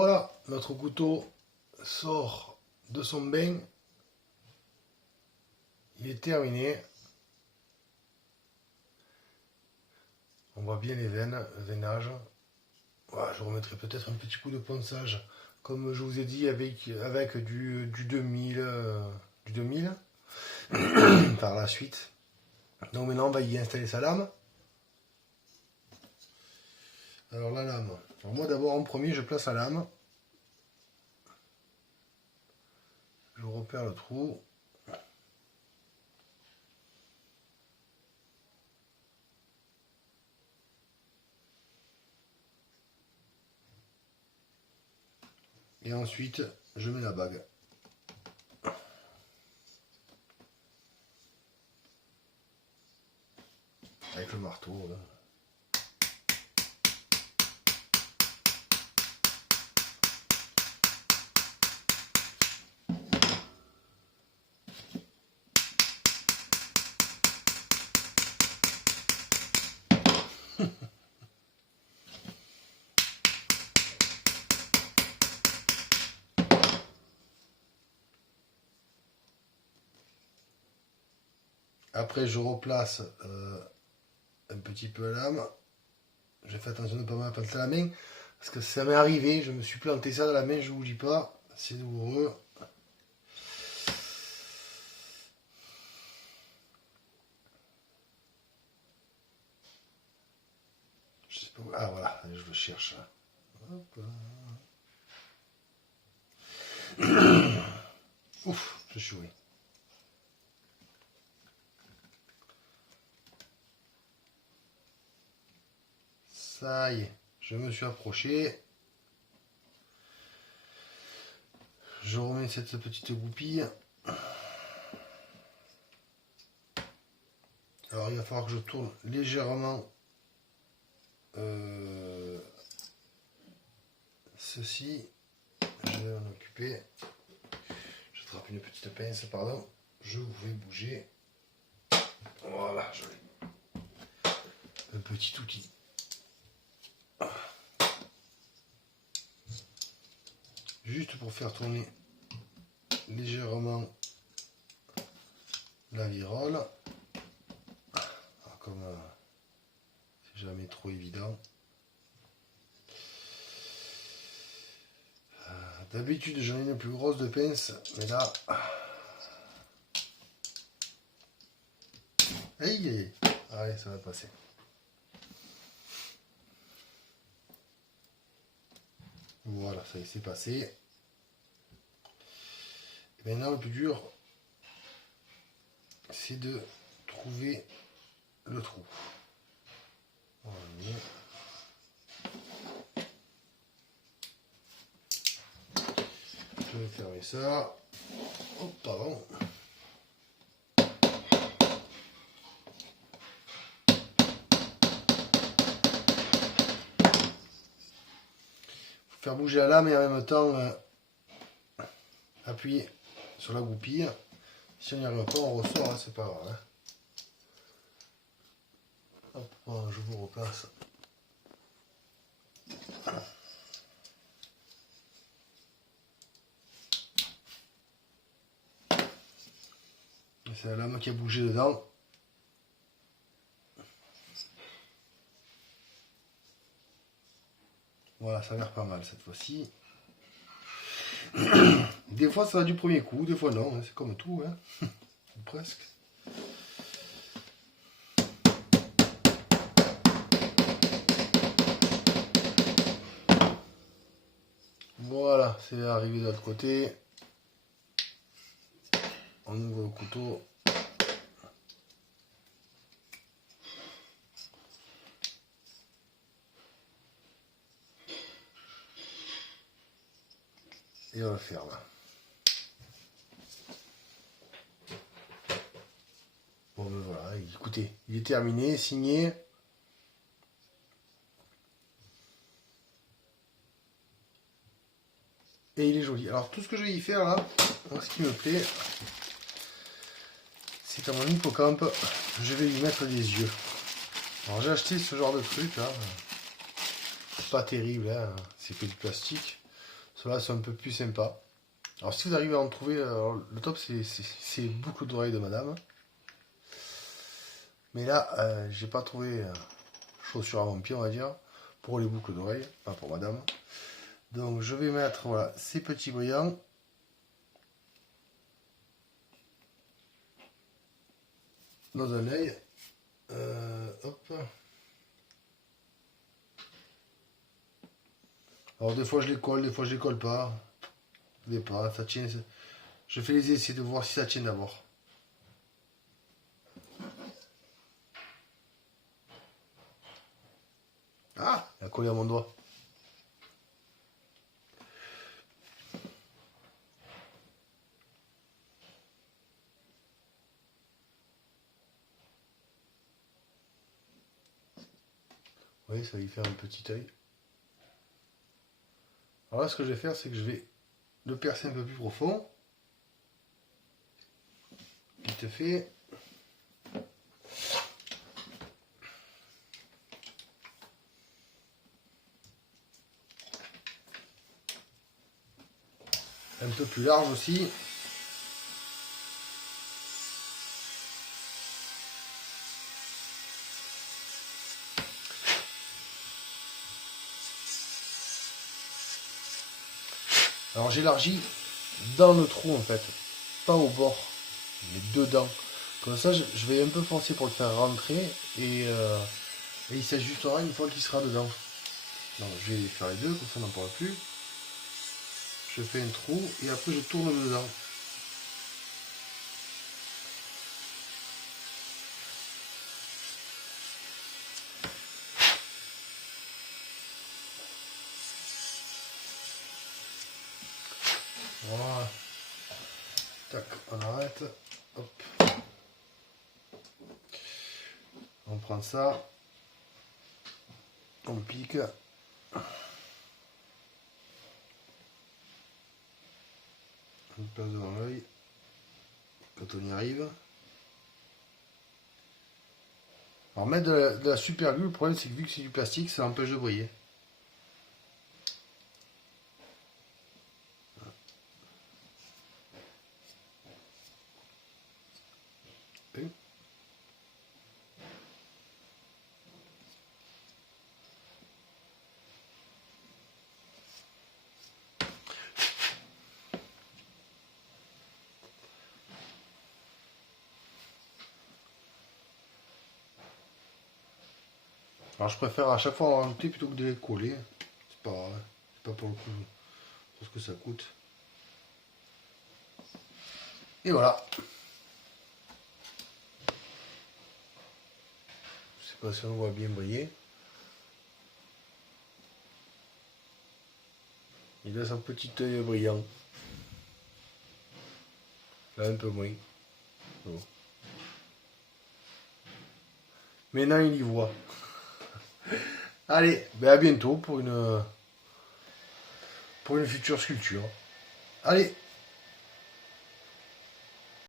Voilà, notre couteau sort de son bain. Il est terminé. On voit bien les veines, le veinage. Voilà, je remettrai peut-être un petit coup de ponçage, comme je vous ai dit, avec du 2000, par la suite. Donc maintenant, on va y installer sa lame. Alors la lame. Alors moi d'abord, en premier, je place la lame. Je repère le trou. Et ensuite, je mets la bague. Avec le marteau. Là. Après, je replace un petit peu la lame. J'ai fait attention de ne pas me planter la main. Parce que ça m'est arrivé, je me suis planté ça dans la main, je vous dis pas. C'est douloureux. Je sais pas où. Ah voilà, je le cherche. Hop. Ouf, je suis oui. Ça y est, je me suis approché. Je remets cette petite goupille. Alors il va falloir que je tourne légèrement ceci. Je vais m'en occuper. J'attrape une petite pince, pardon. Je vais bouger. Voilà, je l'ai. Un petit outil. Juste pour faire tourner légèrement la virole. Alors comme c'est jamais trop évident. D'habitude j'en ai une plus grosse de pince, mais là. Aïe aïe. Allez, ça va passer. Voilà, ça y est, c'est passé. Et maintenant, le plus dur, c'est de trouver le trou. Voilà. Je vais fermer ça. Oh, pardon. Faire bouger la lame et en même temps appuyer sur la goupille. Si on n'y arrive pas, on ressort, hein, c'est pas grave. Hein. Hop, bon, je vous replace. C'est la lame qui a bougé dedans. Voilà, ça a l'air pas mal cette fois-ci. Des fois ça va du premier coup, des fois non, hein, c'est comme tout, hein. Ou presque. Voilà, c'est arrivé de l'autre côté. On ouvre le couteau. Et on le ferme. Bon ben voilà, écoutez, il est terminé, signé. Et il est joli. Alors tout ce que je vais y faire là, ce qui me plaît, c'est qu'à mon hippocampe, je vais lui mettre des yeux. Alors j'ai acheté ce genre de truc là. C'est pas terrible, hein, c'est que du plastique. Ceux-là sont un peu plus sympas. Alors si vous arrivez à en trouver, alors, le top c'est boucles d'oreilles de madame. Mais là, j'ai pas trouvé chaussures à mon pied, on va dire, pour les boucles d'oreilles, pas pour madame. Donc je vais mettre voilà, ces petits brillants. Dans un œil. Hop. Alors des fois je les colle, des fois je les colle pas. Des pas, ça tient. Je fais les essais de voir si ça tient d'abord. Ah, il a collé à mon doigt. Oui, ça lui fait un petit œil. Alors là, ce que je vais faire, c'est que je vais le percer un peu plus profond. Vite fait. Un peu plus large aussi. Alors j'élargis dans le trou en fait, pas au bord, mais dedans. Comme ça, je vais un peu forcer pour le faire rentrer et il s'ajustera une fois qu'il sera dedans. Donc je vais faire les deux, comme ça on n'en parle plus. Je fais un trou et après je tourne dedans. Voilà. Tac, on arrête. Hop. On prend ça. On pique. On place devant l'œil. Quand on y arrive. Alors mettre de la super glue, le problème c'est que vu que c'est du plastique, ça empêche de briller. Alors je préfère à chaque fois en rajouter plutôt que de les coller. C'est pas grave. C'est pas pour le coup pour ce que ça coûte. Et voilà. Je sais pas si on voit bien briller. Il a son petit œil brillant. Là un peu moins. Bon. Maintenant il y voit. Allez, ben à bientôt pour une future sculpture. Allez!